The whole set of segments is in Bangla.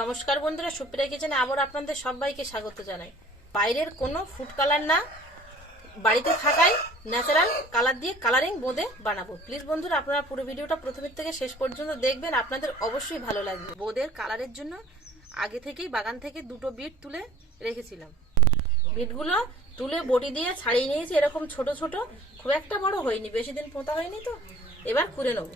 নমস্কার বন্ধুরা, সুপ্রিয়া কিচেনে আবার আপনাদের সবাইকে স্বাগত জানাই। বাইরের কোনো ফুড কালার না, বাড়িতে থাকাই ন্যাচারাল কালার দিয়ে কালারিং বোঁদে বানাবো। প্লিজ বন্ধুরা, আপনারা পুরো ভিডিওটা প্রথমের থেকে শেষ পর্যন্ত দেখবেন, আপনাদের অবশ্যই ভালো লাগবে। বোঁদের কালারের জন্য আগে থেকেই বাগান থেকে দুটো বিট তুলে রেখেছিলাম। বিটগুলো তুলে বটি দিয়ে ছাড়িয়ে নিয়েছি, এরকম ছোট ছোট, খুব একটা বড় হয়নি, বেশি দিন পোঁতা হয়নি তো। এবার কুড়ে নেবো।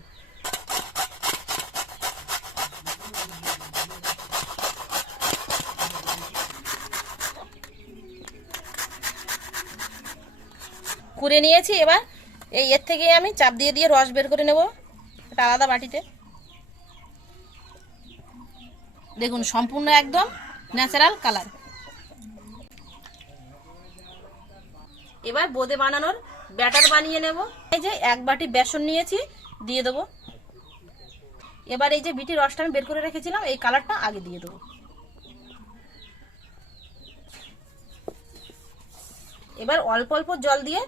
কুড়ে নিয়েছি, এবার এর থেকে আমি চাপ দিয়ে দিয়ে রস বের করে নেব একটা আলাদা বাটিতে। দেখুন, সম্পূর্ণ একদম ন্যাচারাল কালার। এবার বোঁদে বানানোর ব্যাটার বানিয়ে নেব। এই যে এক বাটি বেসন নিয়েছি, দিয়ে দেবো। এবার এই যে বিটি রসটা আমি বের করে রেখেছিলাম, এই কালারটা আগে দিয়ে দেবো। এবার অল্প অল্প জল দিয়ে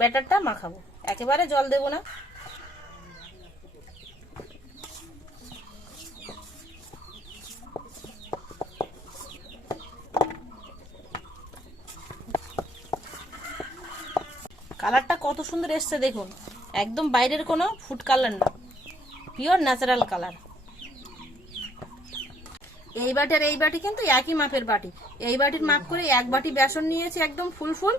ব্যাটারটা মাখাবো, একেবারে জল দেব না। কালারটা কত সুন্দর এসছে দেখুন, একদম বাইরের কোনো ফুড কালার না, পিওর ন্যাচারাল কালার। এই বাটি আর এই বাটি কিন্তু একই মাপের বাটি। এই বাটির মাপ করে এক বাটি বেসন নিয়েছি একদম ফুল ফুল,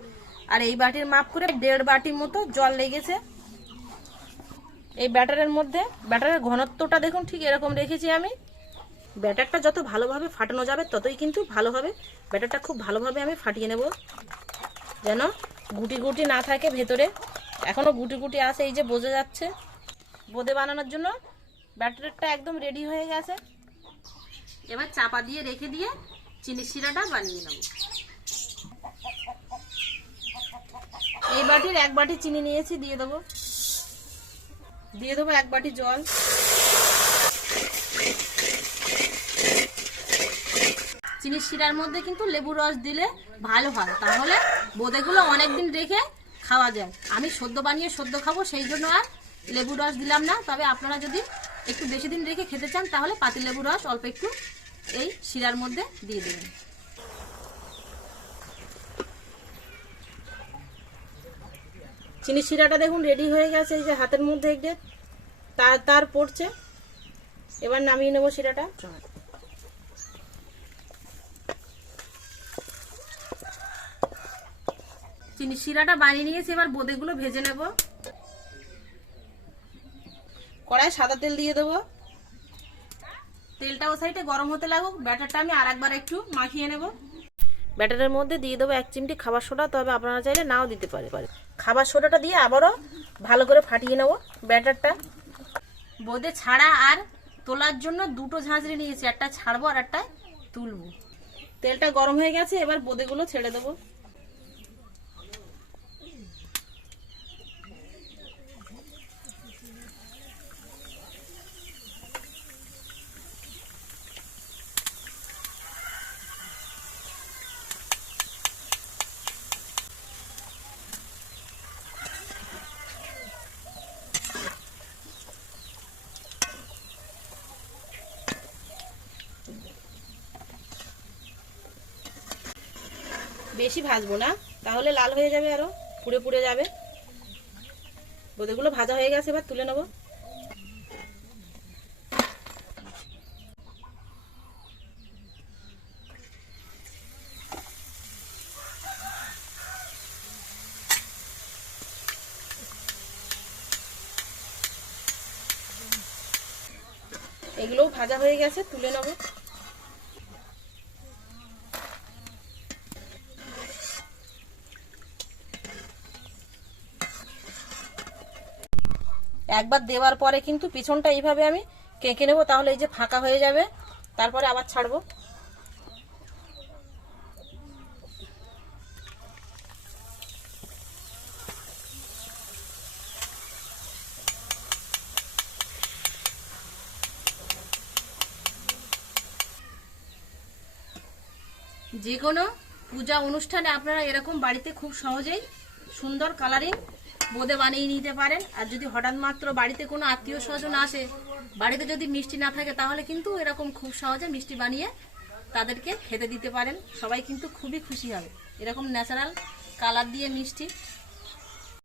আর এই বাটির মাপ করে 1.5 বাটি মতো জল লেগেছে। এই ব্যাটারের মধ্যে ব্যাটারের ঘনত্বটা দেখুন, ঠিক এরকম রেখেছি আমি। ব্যাটারটা যত ভালোভাবে ফাটানো যাবে ততই কিন্তু ভালো হবে। ব্যাটারটা খুব ভালোভাবে আমি ফাটিয়ে নেব, যেন গুটি গুটি না থাকে ভেতরে। এখনো গুটি গুটি আছে, এই যে বোঝা যাচ্ছে। বোঁদে বানানোর জন্য ব্যাটারটা একদম রেডি হয়ে গেছে। এবার চাপা দিয়ে রেখে দিয়ে চিনির শিরাটা বানিয়ে নেব। এই বাটির 1 বাটি চিনি নিয়েছি, দিয়ে দেবো। দিয়ে দেবো 1 বাটি জল। চিনির শিরার মধ্যে কিন্তু লেবু রস দিলে ভালো হয়, তাহলে বোঁদেগুলো অনেকদিন রেখে খাওয়া যায়। আমি সদ্য বানিয়ে সদ্য খাবো, সেই জন্য আর লেবু রস দিলাম না। তবে আপনারা যদি একটু বেশি দিন রেখে খেতে চান, তাহলে পাতি লেবু রস অল্প একটু এই শিরার মধ্যে দিয়ে দেবেন। চিনি শিরাটা দেখুন রেডি হয়ে গেছে, এই যে হাতের মধ্যে একটু তার পড়ছে। এবার নামিয়ে নেব শিরাটা। চিনি শিরাটা বানিয়ে নিয়েছি, এবার বোঁদেগুলো ভেজে নেব। কড়াই সাদা তেল দিয়ে দেবো। তেলটা ও সাইডে গরম হতে লাগুক, ব্যাটারটা আমি আরেকবার একটু মাখিয়ে নেব। ব্যাটারের মধ্যে দিয়ে দেবো 1 চিমটি খাবার সোডা, তবে আপনারা চাইলে নাও দিতে পারে। খাবার সোডাটা দিয়ে আবারও ভালো করে ফাটিয়ে নেব ব্যাটারটা। বোঁদে ছাড়া আর তোলার জন্য দুটো ঝাঁঝরি নিয়েছি, একটা ছাড়বো আর একটা তুলবো। তেলটা গরম হয়ে গেছে, এবার বোঁদেগুলো ছেড়ে দেবো। বেশি ভাজবো না, তাহলে লাল হয়ে যাবে, আরো পুড়ে পুড়ে যাবে। বোঁদেগুলো ভাজা হয়ে গেছে, এবার তুলে নেব। এগুলোও ভাজা হয়ে গেছে, তুলে নেব। একবার দেওয়ার পরে কিন্তু পিছনটা এইভাবে আমি কেঁকে নেব, তাহলে এই যে ফাঁকা হয়ে যাবে, তারপরে আবার ছাড়বো। যে কোনো পূজা অনুষ্ঠানে আপনারা এরকম বাড়িতে খুব সহজেই সুন্দর কালারিং বোঁদে বানিয়ে নিতে পারেন। আর যদি হঠাৎ মাত্র বাড়িতে কোনো আত্মীয় স্বজন আসে, বাড়িতে যদি মিষ্টি না থাকে তাহলে কিন্তু এরকম খুব সহজে মিষ্টি বানিয়ে তাদেরকে খেতে দিতে পারেন। সবাই কিন্তু খুবই খুশি হবে। এরকম ন্যাচারাল কালার দিয়ে মিষ্টি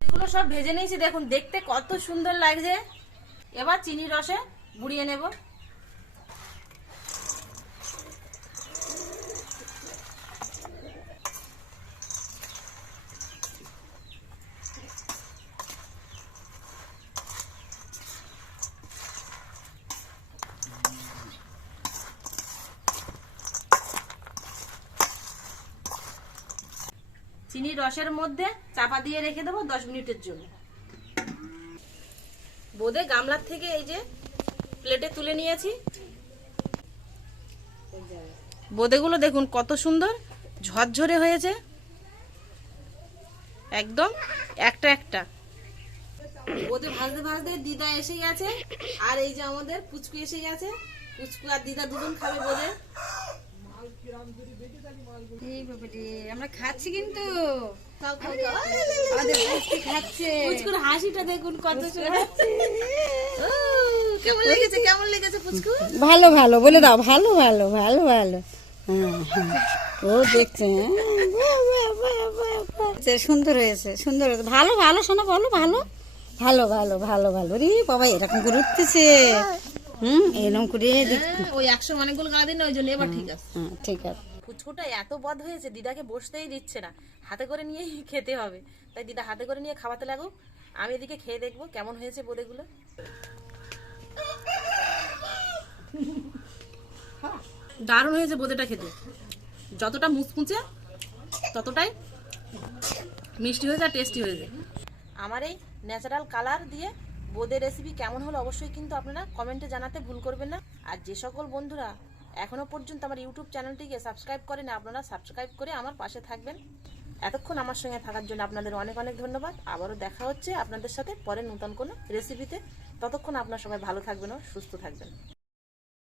এগুলো সব ভেজে নিয়েছি, দেখুন দেখতে কত সুন্দর লাগছে। এবার চিনির রসে বুড়িয়ে নেব। চিনির রসের মধ্যে চাপা দিয়ে রেখে দেবো 10 মিনিটের জন্য। বোঁদে গামলার থেকে এই যে প্লেটে তুলে নিয়েছি। বোঁদেগুলো দেখুন কত সুন্দর ঝরঝরে হয়েছে, একদম একটা একটা। বোঁদে ভাজতে ভাজতে দিদা এসে গেছে, আর এই যে আমাদের পুচকু এসে গেছে। পুচকু আর দিদা দুজন খাবে বোঁদে। আমরা খাচ্ছি কিন্তু পুচকুর হাসিটা দেখুন কত সুন্দর। কেমন লেগেছে, কেমন লেগেছে পুচকু? ভালো ভালো বলে দাও, ভালো ভালো ভালো ভালো। হ্যাঁ হ্যাঁ, ও দেখছে, সুন্দর হয়েছে, সুন্দর হয়েছে, ভালো ভালো। শোনো বলো, ভালো ভালো ভালো ভালো ভালো। রে বাবা এরকম করে উঠতেছে। এরকম করে ওই 100 অনেকগুলো গাড়া দিন, ওই জন্য এবার ঠিক আছে। ঠিক আছে। পুচকুটা এত বদ হয়েছে, দিদাকে বসতেই দিচ্ছে না, হাতে করে নিয়েই খেতে হবে। তাই দিদা হাতে করে নিয়ে খাওয়াতে লাগুক, আমি এদিকে খেয়ে দেখবো কেমন হয়েছে বোঁদেগুলো। দারুণ হয়েছে বোঁদেটা খেতে, যতটা মুচমুচে ততটাই মিষ্টি হয়েছে আর টেস্টি হয়েছে। আমার এই ন্যাচারাল কালার দিয়ে বোঁদে রেসিপি কেমন হলো অবশ্যই কিন্তু আপনারা কমেন্টে জানাতে ভুল করবেন না। আর যে সকল বন্ধুরা এখনো পর্যন্ত আমার ইউটিউব চ্যানেলটিকে সাবস্ক্রাইব করেন, আপনারা সাবস্ক্রাইব করে আমার পাশে থাকবেন। এতক্ষণ আমার সঙ্গে থাকার জন্য আপনাদের অনেক অনেক ধন্যবাদ। আবারও দেখা হচ্ছে আপনাদের সাথে পরে নতুন কোনো রেসিপিতে। ততক্ষণ আপনারা সবাই ভালো থাকবেন ও সুস্থ থাকবেন।